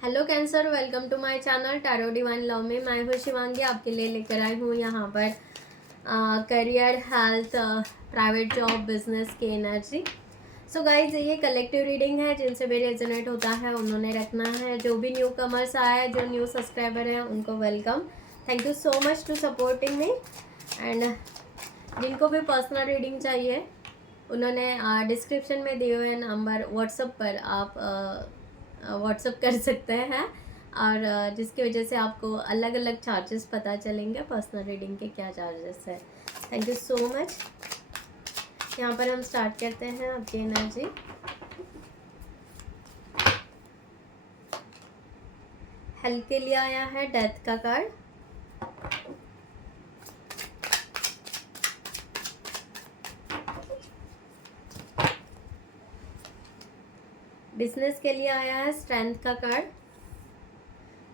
Hello cancer, welcome to my channel tarot divine love में। मैं हूँ शिवांगी, आपके लिए लेकर आई हूँ यहाँ पर career, health, private job, business की एनर्जी। सो गाइज, ये कलेक्टिव रीडिंग है। जिनसे भी रेजोनेट होता है उन्होंने रखना है। जो भी न्यू कमर्स आए, जो न्यू सब्सक्राइबर हैं, उनको welcome. Thank you so much to supporting me. And जिनको भी पर्सनल रीडिंग चाहिए उन्होंने डिस्क्रिप्शन में दिए हुए नंबर व्हाट्सएप पर आप व्हाट्सअप कर सकते हैं। और जिसकी वजह से आपको अलग अलग चार्जेस पता चलेंगे, पर्सनल रीडिंग के क्या चार्जेस है। Thank you so much. यहाँ पर हम स्टार्ट करते हैं आपकी एनर्जी। हेल्थ के लिए आया है डेथ का कार्ड। बिजनेस के लिए आया है स्ट्रेंथ का कार्ड,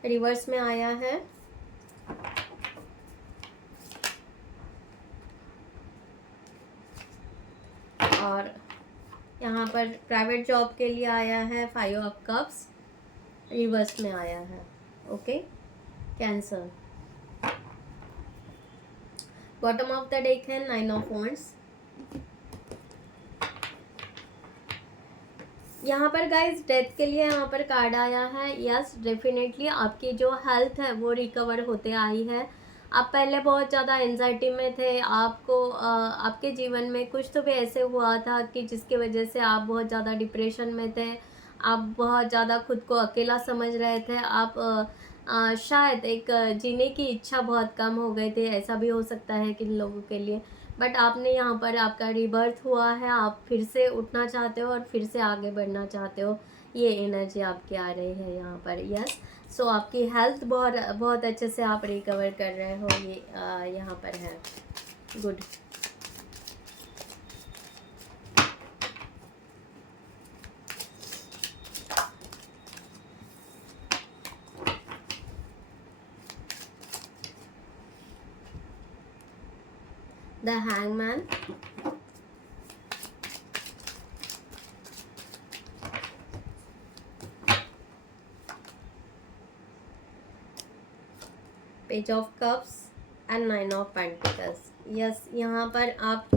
रिवर्स में आया है। और यहाँ पर प्राइवेट जॉब के लिए आया है 5 ऑफ कप्स, रिवर्स में आया है। Okay cancer. Bottom of the deck है 9 ऑफ वॉन्ड्स। यहाँ पर गाइज डेथ के लिए यहाँ पर कार्ड आया है। यस, डेफिनेटली आपकी जो हेल्थ है वो रिकवर होते आई है। आप पहले बहुत ज़्यादा एंजाइटी में थे। आपको आपके जीवन में कुछ तो भी ऐसे हुआ था कि जिसकी वजह से आप बहुत ज़्यादा डिप्रेशन में थे। आप बहुत ज़्यादा खुद को अकेला समझ रहे थे। आप शायद एक जीने की इच्छा बहुत कम हो गई थी। ऐसा भी हो सकता है किन लोगों के लिए। बट आपने यहाँ पर आपका रीबर्थ हुआ है। आप फिर से उठना चाहते हो और फिर से आगे बढ़ना चाहते हो। ये एनर्जी आपकी आ रही है यहाँ पर। यस, सो आपकी हेल्थ बहुत बहुत अच्छे से आप रिकवर कर रहे हो, ये यहाँ पर है। Good. The hangman, page of cups and 9 of pentacles. Yes, यहाँ पर आप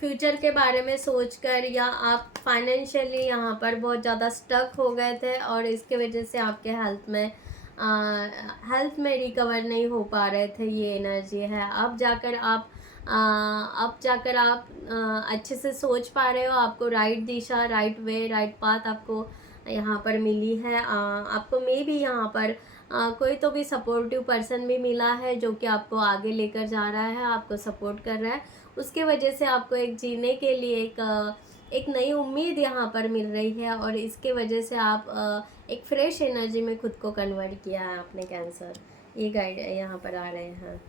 फ्यूचर के बारे में सोचकर या आप फाइनेंशियली यहाँ पर बहुत ज़्यादा स्टक हो गए थे और इसके वजह से आपके हेल्थ में रिकवर नहीं हो पा रहे थे। ये एनर्जी है। अब जाकर आप अच्छे से सोच पा रहे हो। आपको राइट दिशा, राइट वे, राइट पाथ आपको यहाँ पर मिली है। आपको मे भी यहाँ पर कोई तो भी सपोर्टिव पर्सन भी मिला है जो कि आपको आगे लेकर जा रहा है, आपको सपोर्ट कर रहा है। उसके वजह से आपको एक जीने के लिए एक नई उम्मीद यहाँ पर मिल रही है और इसके वजह से आप एक फ्रेश एनर्जी में खुद को कन्वर्ट किया है आपने कैंसर। ये गाइड यहाँ पर आ रहे हैं।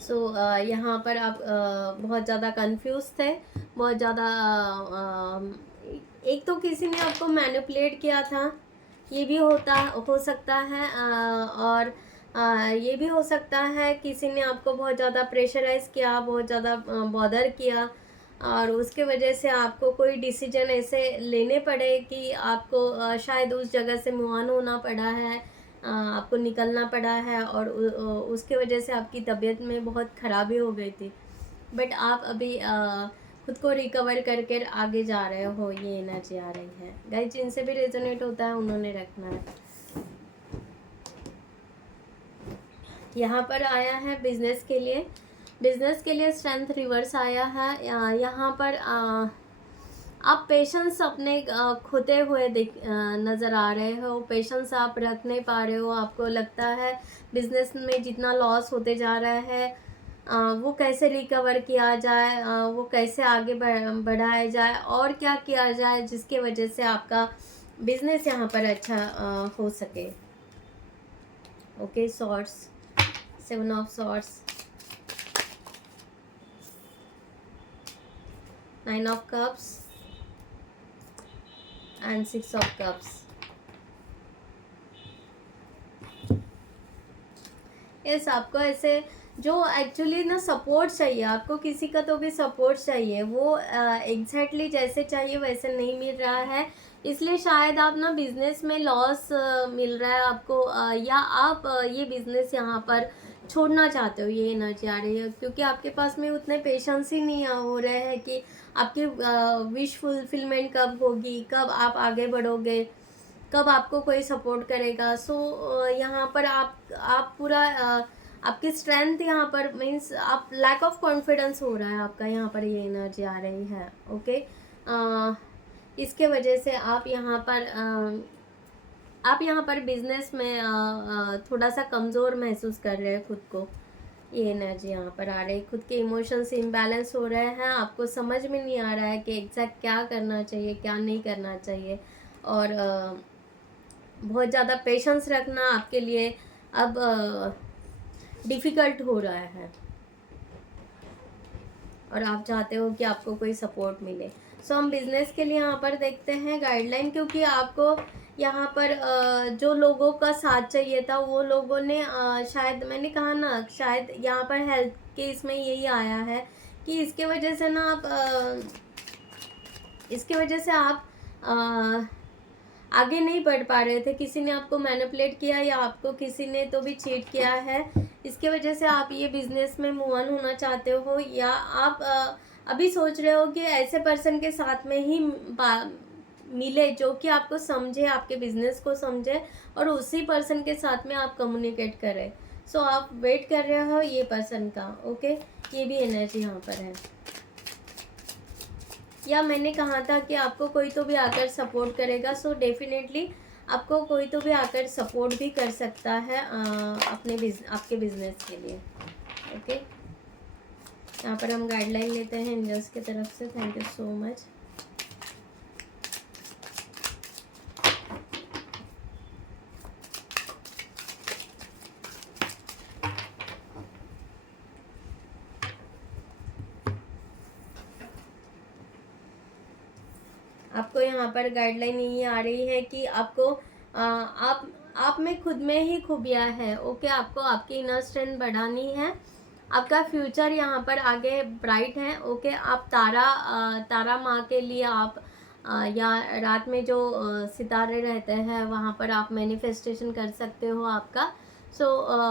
सो यहाँ पर आप बहुत ज़्यादा कंफ्यूज थे, बहुत ज़्यादा एक तो किसी ने आपको मैनिपुलेट किया था। ये भी हो सकता है। और ये भी हो सकता है किसी ने आपको बहुत ज़्यादा प्रेशराइज किया, बहुत ज़्यादा बॉदर किया और उसके वजह से आपको कोई डिसीजन ऐसे लेने पड़े कि आपको शायद उस जगह से मूव ऑन होना पड़ा है। आपको निकलना पड़ा है और उसके वजह से आपकी तबीयत में बहुत ख़राबी हो गई थी। बट आप अभी खुद को रिकवर करके आगे जा रहे हो। ये एनर्जी आ रही है। गाइस, जिनसे भी रेजोनेट होता है उन्होंने रखना है। यहाँ पर आया है बिजनेस के लिए। बिजनेस के लिए स्ट्रेंथ रिवर्स आया है। यहाँ पर आप पेशेंस अपने खोते हुए नज़र आ रहे हो। पेशेंस आप रख नहीं पा रहे हो। आपको लगता है बिजनेस में जितना लॉस होते जा रहा है वो कैसे रिकवर किया जाए, वो कैसे आगे बढ़ाया जाए और क्या किया जाए जिसके वजह से आपका बिजनेस यहाँ पर अच्छा हो सके। Okay, sorts, 7 of sorts, 9 of cups and 6 of cups. Yes, आपको ऐसे जो एक्चुअली ना सपोर्ट चाहिए आपको, किसी का तो भी सपोर्ट चाहिए, वो एग्जैक्टली जैसे चाहिए वैसे नहीं मिल रहा है, इसलिए शायद आप ना बिजनेस में लॉस मिल रहा है आपको, या आप ये बिजनेस यहाँ पर छोड़ना चाहते हो, ये एनर्जी आ रही है, क्योंकि आपके पास में उतने पेशेंस ही नहीं हो रहे हैं कि आपकी विश फुलफिलमेंट कब होगी, कब आप आगे बढ़ोगे, कब आपको कोई सपोर्ट करेगा। सो यहाँ पर आप पूरा आपकी स्ट्रेंथ यहाँ पर मीन्स आप लैक ऑफ कॉन्फिडेंस हो रहा है आपका, यहाँ पर ये एनर्जी आ रही है। ओके, इसके वजह से आप यहाँ पर बिजनेस में थोड़ा सा कमज़ोर महसूस कर रहे हैं खुद को, ये एनर्जी यहाँ पर आ रही है। खुद के इमोशंस इम्बैलेंस हो रहे हैं, आपको समझ में नहीं आ रहा है कि एग्जैक्ट क्या करना चाहिए क्या नहीं करना चाहिए, और बहुत ज़्यादा पेशेंस रखना आपके लिए अब डिफ़िकल्ट हो रहा है, और आप चाहते हो कि आपको कोई सपोर्ट मिले। सो हम बिज़नेस के लिए यहाँ पर देखते हैं गाइडलाइन, क्योंकि आपको यहाँ पर जो लोगों का साथ चाहिए था वो लोगों ने शायद मैंने कहा ना, शायद यहाँ पर हेल्थ के इसमें यही आया है कि इसके वजह से ना आप आगे नहीं बढ़ पा रहे थे, किसी ने आपको मैनिपुलेट किया या आपको किसी ने तो भी चीट किया है, इसके वजह से आप ये बिज़नेस में मूव ऑन होना चाहते हो, या आप अभी सोच रहे हो कि ऐसे पर्सन के साथ में ही मिले जो कि आपको समझे, आपके बिजनेस को समझे, और उसी पर्सन के साथ में आप कम्युनिकेट करें। सो आप वेट कर रहे हो ये पर्सन का। ओके, ये भी एनर्जी यहाँ पर है। या मैंने कहा था कि आपको कोई तो भी आकर सपोर्ट करेगा, सो डेफिनेटली आपको कोई तो भी आकर सपोर्ट भी कर सकता है आपके बिजनेस के लिए। ओके, यहाँ पर हम गाइडलाइन लेते हैं एंजल्स की तरफ से। Thank you so much. आपको यहाँ पर गाइडलाइन ये आ रही है कि आपको आप में खुद में ही खूबियाँ है। ओके, आपको आपकी इनर स्ट्रेंथ बढ़ानी है, आपका फ्यूचर यहाँ पर आगे ब्राइट है। ओके, आप तारा माँ के लिए आप या रात में जो सितारे रहते हैं वहाँ पर आप मैनिफेस्टेशन कर सकते हो आपका। सो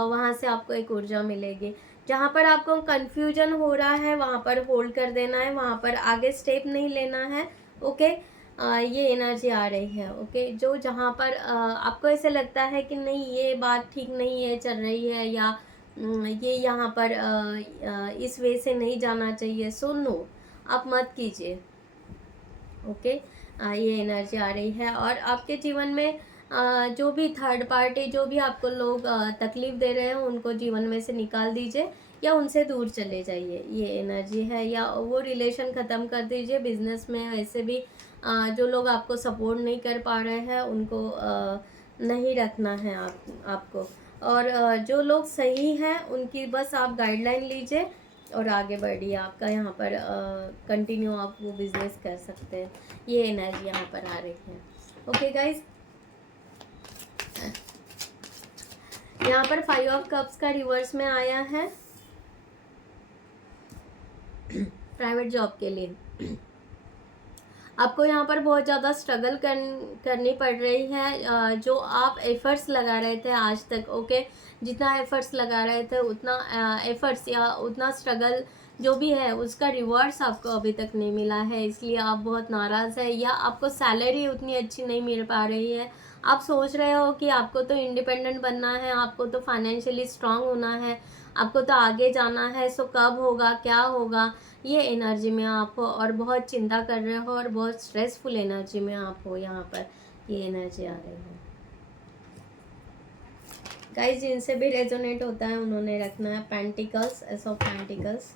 वहाँ से आपको एक ऊर्जा मिलेगी। जहाँ पर आपको कंफ्यूजन हो रहा है वहाँ पर होल्ड कर देना है, वहाँ पर आगे स्टेप नहीं लेना है। ओके, ये एनर्जी आ रही है। ओके, जो जहाँ पर आपको ऐसे लगता है कि नहीं ये बात ठीक नहीं है चल रही है, या ये यहाँ पर इस वे से नहीं जाना चाहिए, सो नो, आप मत कीजिए। ओके, ये एनर्जी आ रही है। और आपके जीवन में जो भी थर्ड पार्टी, जो भी आपको लोग तकलीफ दे रहे हैं उनको जीवन में से निकाल दीजिए या उनसे दूर चले जाइए, ये एनर्जी है। या वो रिलेशन ख़त्म कर दीजिए। बिजनेस में ऐसे भी जो लोग आपको सपोर्ट नहीं कर पा रहे हैं उनको नहीं रखना है आपको। और जो लोग सही हैं उनकी बस आप गाइडलाइन लीजिए और आगे बढ़िए। आपका यहाँ पर कंटिन्यू आप वो बिज़नेस कर सकते हैं, ये एनर्जी यहाँ पर आ रही है। ओके गाइज, यहाँ पर 5 ऑफ कप्स का रिवर्स में आया है प्राइवेट जॉब के लिए। आपको यहाँ पर बहुत ज़्यादा स्ट्रगल करनी पड़ रही है। जो आप एफर्ट्स लगा रहे थे आज तक, ओके, जितना एफर्ट्स लगा रहे थे उतना एफर्ट्स या उतना स्ट्रगल जो भी है उसका रिवॉर्ड्स आपको अभी तक नहीं मिला है, इसलिए आप बहुत नाराज़ है। या आपको सैलरी उतनी अच्छी नहीं मिल पा रही है। आप सोच रहे हो कि आपको तो इंडिपेंडेंट बनना है, आपको तो फाइनेंशियली स्ट्रांग होना है, आपको तो आगे जाना है, सो कब होगा क्या होगा, ये एनर्जी में आप हो और बहुत चिंता कर रहे हो और बहुत स्ट्रेसफुल एनर्जी में आप हो। यहाँ पर ये एनर्जी आ रही है। गाइस, जिनसे भी रेजोनेट होता है उन्होंने रखना है pentacles, S of pentacles.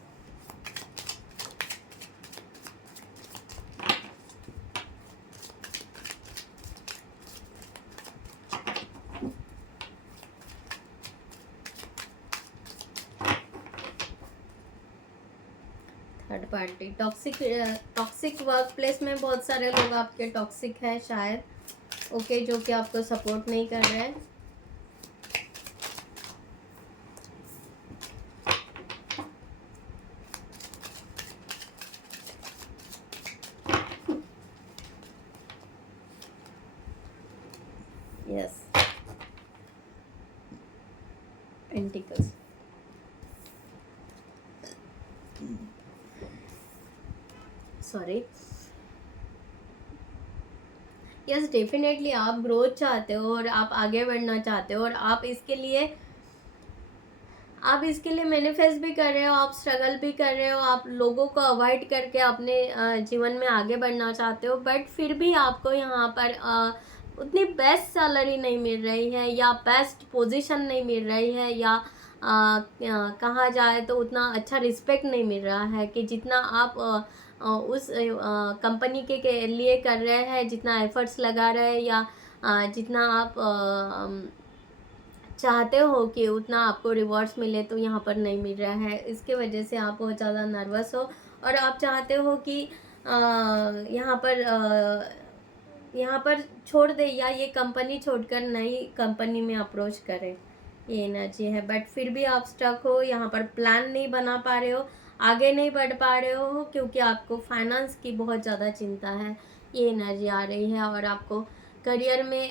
Third party, toxic work place में बहुत सारे लोग आपके टॉक्सिक है शायद, ओके, जो कि आपको सपोर्ट नहीं कर रहे हैं। Yes, pentacles. Sorry. Yes, definitely आप ग्रोथ चाहते हो और आप आगे बढ़ना चाहते हो, और आप इसके लिए मैनिफेस्ट भी कर रहे हो, आप स्ट्रगल भी कर रहे हो, आप लोगों को अवॉइड करके अपने जीवन में आगे बढ़ना चाहते हो, बट फिर भी आपको यहाँ पर उतनी बेस्ट सैलरी नहीं मिल रही है, या बेस्ट पोजीशन नहीं मिल रही है, या कहा जाए तो उतना अच्छा रिस्पेक्ट नहीं मिल रहा है कि जितना आप उस कंपनी के लिए कर रहे हैं, जितना एफर्ट्स लगा रहे हैं, या जितना आप चाहते हो कि उतना आपको रिवॉर्ड्स मिले, तो यहाँ पर नहीं मिल रहा है। इसके वजह से आप बहुत ज़्यादा नर्वस हो, और आप चाहते हो कि यहाँ पर छोड़ दे, या ये कंपनी छोड़कर नई कंपनी में अप्रोच करें, ये एनर्जी है। बट फिर भी आप स्टक हो, यहाँ पर प्लान नहीं बना पा रहे हो, आगे नहीं बढ़ पा रहे हो, क्योंकि आपको फाइनेंस की बहुत ज़्यादा चिंता है, ये एनर्जी आ रही है। और आपको करियर में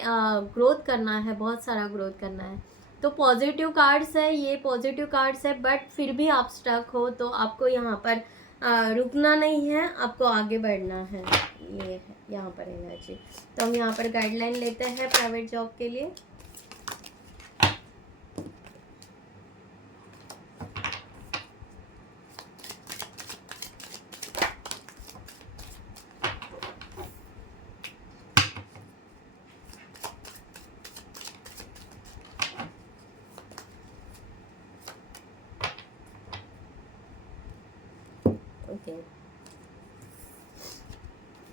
ग्रोथ करना है, बहुत सारा ग्रोथ करना है। तो पॉजिटिव कार्ड्स है, ये पॉजिटिव कार्ड्स है, बट फिर भी आप स्टक हो, तो आपको यहाँ पर रुकना नहीं है, आपको आगे बढ़ना है, ये है यहाँ पर एनर्जी। तो हम यहाँ पर गाइडलाइन लेते हैं प्राइवेट जॉब के लिए।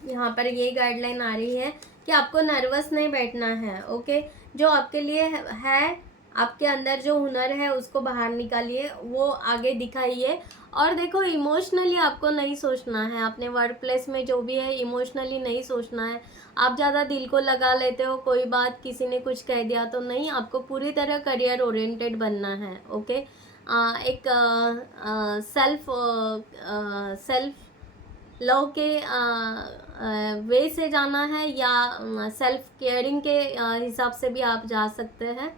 यहाँ पर ये गाइडलाइन आ रही है कि आपको नर्वस नहीं बैठना है। ओके, जो आपके लिए है, आपके अंदर जो हुनर है उसको बाहर निकालिए, वो आगे दिखाइए। और देखो, इमोशनली आपको नहीं सोचना है, अपने वर्क प्लेस में जो भी है इमोशनली नहीं सोचना है। आप ज़्यादा दिल को लगा लेते हो, कोई बात किसी ने कुछ कह दिया तो नहीं, आपको पूरी तरह करियर ओरिएंटेड बनना है। ओके, एक सेल्फ लव के वे से जाना है, या सेल्फ केयरिंग के हिसाब से भी आप जा सकते हैं।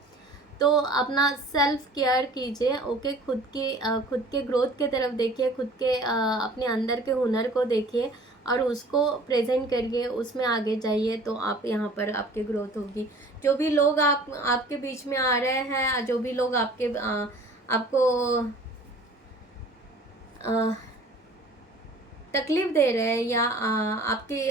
तो अपना सेल्फ केयर कीजिए। ओके, खुद के ग्रोथ के तरफ देखिए, खुद के अपने अंदर के हुनर को देखिए और उसको प्रेजेंट करिए, उसमें आगे जाइए, तो आप यहाँ पर आपकी ग्रोथ होगी। जो भी लोग आपके बीच में आ रहे हैं, जो भी लोग आपको तकलीफ दे रहे हैं, या आपके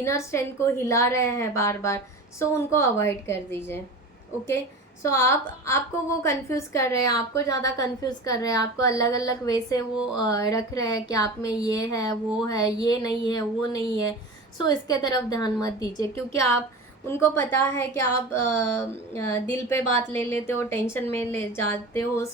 इनर स्ट्रेंथ को हिला रहे हैं बार बार, सो उनको अवॉइड कर दीजिए। ओके, सो आपको वो कंफ्यूज कर रहे हैं, आपको ज़्यादा कंफ्यूज कर रहे हैं, आपको अलग अलग वे से वो रख रहे हैं कि आप में ये है, वो है, ये नहीं है, वो नहीं है। सो इसके तरफ ध्यान मत दीजिए, क्योंकि आप उनको पता है कि आप दिल पे बात ले लेते हो, टेंशन में ले जाते हो,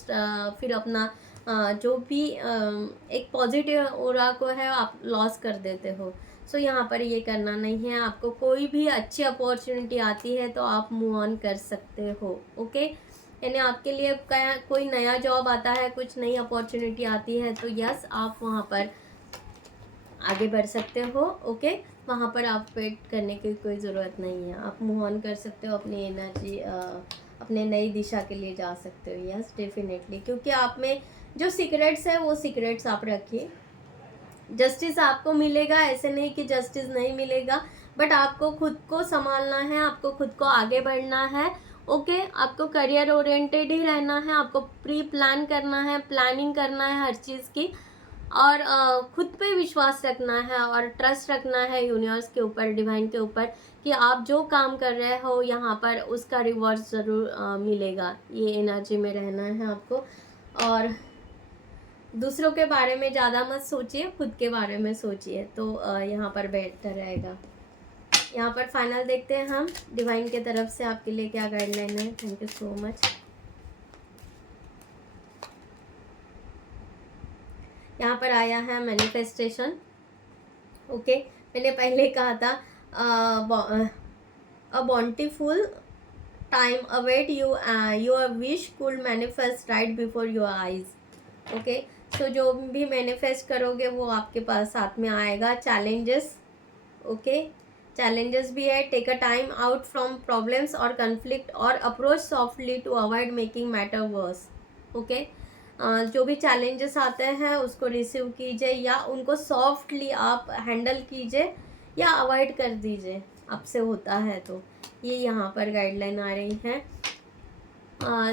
फिर अपना जो भी एक पॉजिटिव ओरा को है आप लॉस कर देते हो। सो यहाँ पर ये करना नहीं है। आपको कोई भी अच्छी अपॉर्चुनिटी आती है तो आप मूव ऑन कर सकते हो। ओके, यानी आपके लिए कोई नया जॉब आता है, कुछ नई अपॉर्चुनिटी आती है, तो यस, आप वहाँ पर आगे बढ़ सकते हो। ओके, वहाँ पर आप वेट करने की कोई ज़रूरत नहीं है, आप मूव ऑन कर सकते हो, अपनी एनर्जी अपने नई दिशा के लिए जा सकते हो। यस, डेफिनेटली, क्योंकि आप में जो सीक्रेट्स है वो सीक्रेट्स आप रखिए। जस्टिस आपको मिलेगा, ऐसे नहीं कि जस्टिस नहीं मिलेगा, बट आपको खुद को संभालना है, आपको खुद को आगे बढ़ना है। ओके, आपको करियर ओरिएंटेड ही रहना है, आपको प्री प्लान करना है, प्लानिंग करना है हर चीज़ की, और खुद पे विश्वास रखना है और ट्रस्ट रखना है यूनिवर्स के ऊपर, डिवाइन के ऊपर, कि आप जो काम कर रहे हो यहाँ पर उसका रिवॉर्ड ज़रूर मिलेगा। ये एनर्जी में रहना है आपको, और दूसरों के बारे में ज़्यादा मत सोचिए, खुद के बारे में सोचिए, तो यहाँ पर बेहतर रहेगा। यहाँ पर फाइनल देखते हैं हम डिवाइन के तरफ से आपके लिए क्या गाइडलाइन है। Thank you so much. यहाँ पर आया है मैनिफेस्टेशन। ओके, मैंने पहले कहा था a bountiful time await you, your wish could manifest right before your eyes. Okay, so जो भी मैनिफेस्ट करोगे वो आपके पास साथ में आएगा। चैलेंजेस, ओके, चैलेंजेस भी है। Take a time out from problems और कन्फ्लिक्ट और approach softly to avoid making matter worse. Okay, जो भी चैलेंजेस आते हैं उसको रिसीव कीजिए या उनको सॉफ्टली आप हैंडल कीजिए या अवॉइड कर दीजिए, आपसे होता है तो। ये यहाँ पर गाइडलाइन आ रही है।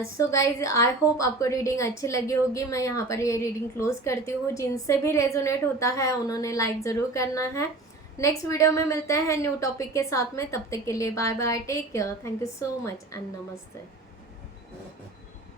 सो गाइज, आई होप आपको रीडिंग अच्छी लगी होगी। मैं यहाँ पर ये रीडिंग क्लोज करती हूँ। जिनसे भी रेजोनेट होता है उन्होंने लाइक ज़रूर करना है। नेक्स्ट वीडियो में मिलते हैं न्यू टॉपिक के साथ में। तब तक के लिए bye bye, take care, thank you so much and नमस्ते।